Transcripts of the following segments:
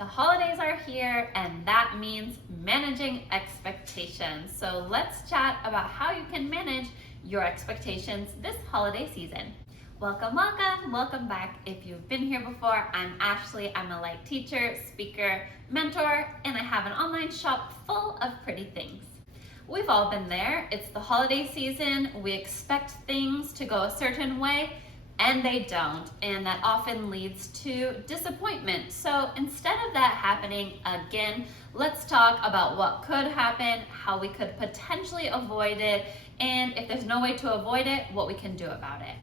The holidays are here, and that means managing expectations. So let's chat about how you can manage your expectations this holiday season. Welcome back. If you've been here before, I'm Ashley. I'm a light teacher, speaker, mentor, and I have an online shop full of pretty things. We've all been there. It's the holiday season. We expect things to go a certain way, and they don't, and that often leads to disappointment. So instead of that happening again, let's talk about what could happen, how we could potentially avoid it, and if there's no way to avoid it, what we can do about it.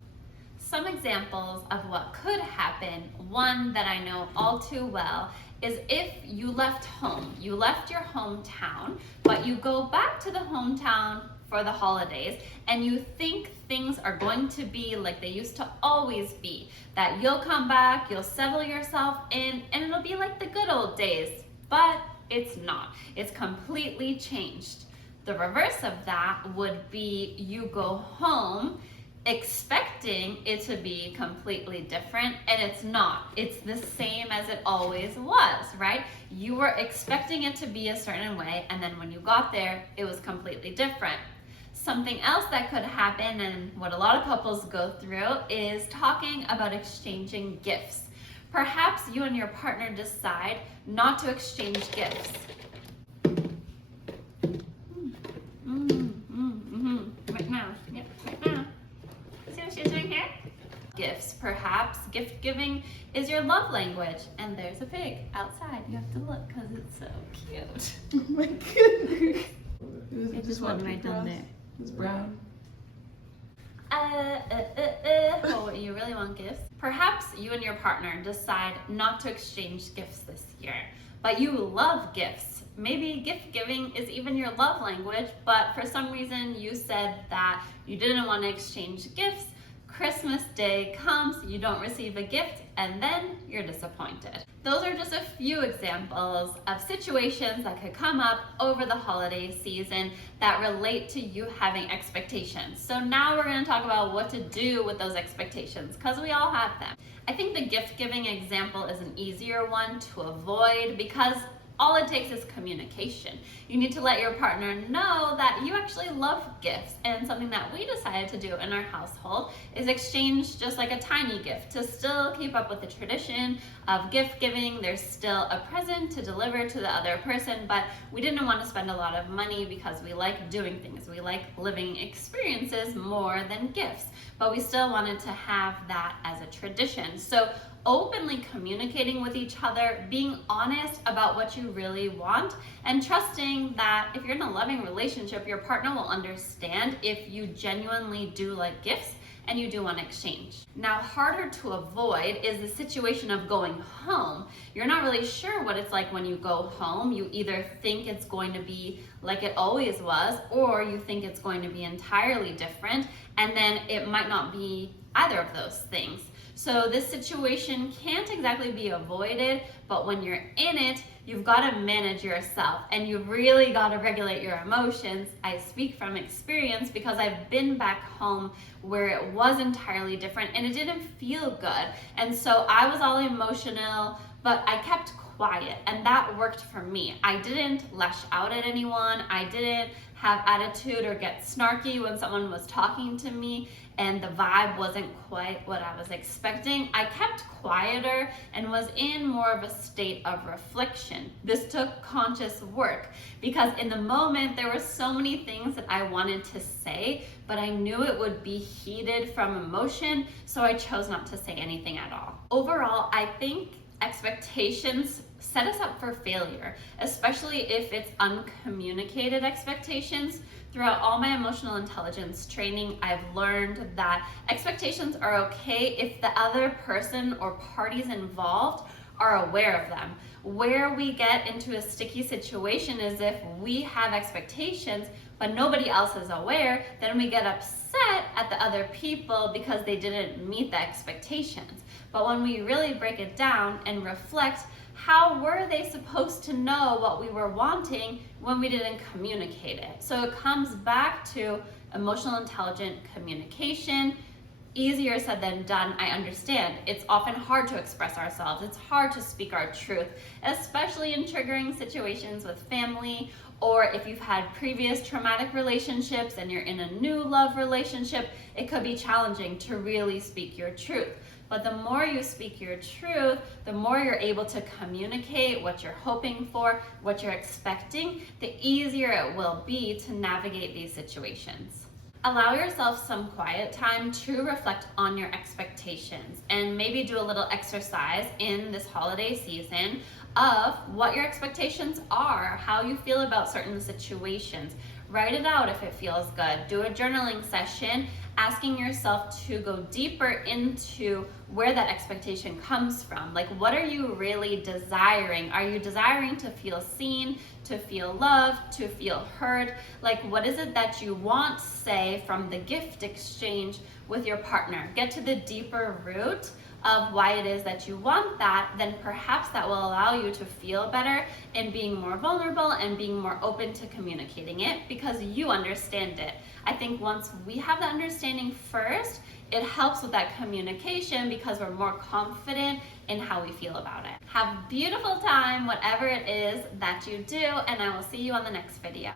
Some examples of what could happen, one that I know all too well, is if you left home, you left your hometown, but you go back to the hometown for the holidays and you think things are going to be like they used to always be, that you'll come back, you'll settle yourself in, and it'll be like the good old days, but it's not. It's completely changed. The reverse of that would be you go home expecting it to be completely different, and it's not. It's the same as it always was, right? You were expecting it to be a certain way, and then when you got there, it was completely different. Something else that could happen, and what a lot of couples go through, is talking about exchanging gifts. Perhaps you and your partner decide not to exchange gifts. Right now. Yep, right now. See what she's doing here? Gifts, perhaps. Gift giving is your love language. And there's a pig outside. You have to look because it's so cute. Oh my goodness. It just went right down there. It's brown. Oh, you really want gifts? Perhaps you and your partner decide not to exchange gifts this year, but you love gifts. Maybe gift giving is even your love language, but for some reason you said that you didn't want to exchange gifts. Christmas Day comes, you don't receive a gift, and then you're disappointed. Those are just a few examples of situations that could come up over the holiday season that relate to you having expectations. So now we're going to talk about what to do with those expectations, because we all have them. I think the gift giving example is an easier one to avoid because all it takes is communication. You need to let your partner know that you actually love gifts, and something that we decided to do in our household is exchange just like a tiny gift to still keep up with the tradition of gift giving. There's still a present to deliver to the other person, but we didn't want to spend a lot of money because we like doing things. We like living experiences more than gifts, but we still wanted to have that as a tradition. So openly communicating with each other, being honest about what you really want, and trusting that if you're in a loving relationship, your partner will understand if you genuinely do like gifts and you do want to exchange. Now, harder to avoid is the situation of going home. You're not really sure what it's like when you go home. You either think it's going to be like it always was, or you think it's going to be entirely different, and then it might not be either of those things. So this situation can't exactly be avoided, but when you're in it, you've got to manage yourself and you've really got to regulate your emotions. I speak from experience because I've been back home where it was entirely different and it didn't feel good. And so I was all emotional, but I kept quiet, and that worked for me. I didn't lash out at anyone. I didn't have attitude or get snarky when someone was talking to me and the vibe wasn't quite what I was expecting. I kept quieter and was in more of a state of reflection. This took conscious work because in the moment there were so many things that I wanted to say, but I knew it would be heated from emotion, so I chose not to say anything at all. Overall, I think expectations set us up for failure, especially if it's uncommunicated expectations. Throughout all my emotional intelligence training, I've learned that expectations are okay if the other person or parties involved are aware of them. Where we get into a sticky situation is if we have expectations but nobody else is aware, then we get upset at the other people because they didn't meet the expectations. But when we really break it down and reflect, how were they supposed to know what we were wanting when we didn't communicate it? So it comes back to emotional intelligent communication. easier said than done, I understand. It's often hard to express ourselves. It's hard to speak our truth, especially in triggering situations with family, or if you've had previous traumatic relationships and you're in a new love relationship, it could be challenging to really speak your truth. But the more you speak your truth, the more you're able to communicate what you're hoping for, what you're expecting, the easier it will be to navigate these situations. Allow yourself some quiet time to reflect on your expectations, and maybe do a little exercise in this holiday season of what your expectations are, how you feel about certain situations. Write it out if it feels good. Do a journaling session, asking yourself to go deeper into where that expectation comes from. Like, what are you really desiring? Are you desiring to feel seen, to feel loved, to feel heard? Like, what is it that you want, say, from the gift exchange with your partner? Get to the deeper root of why it is that you want that, then perhaps that will allow you to feel better and being more vulnerable and being more open to communicating it because you understand it. I think once we have the understanding first, it helps with that communication because we're more confident in how we feel about it. Have a beautiful time, whatever it is that you do, and I will see you on the next video.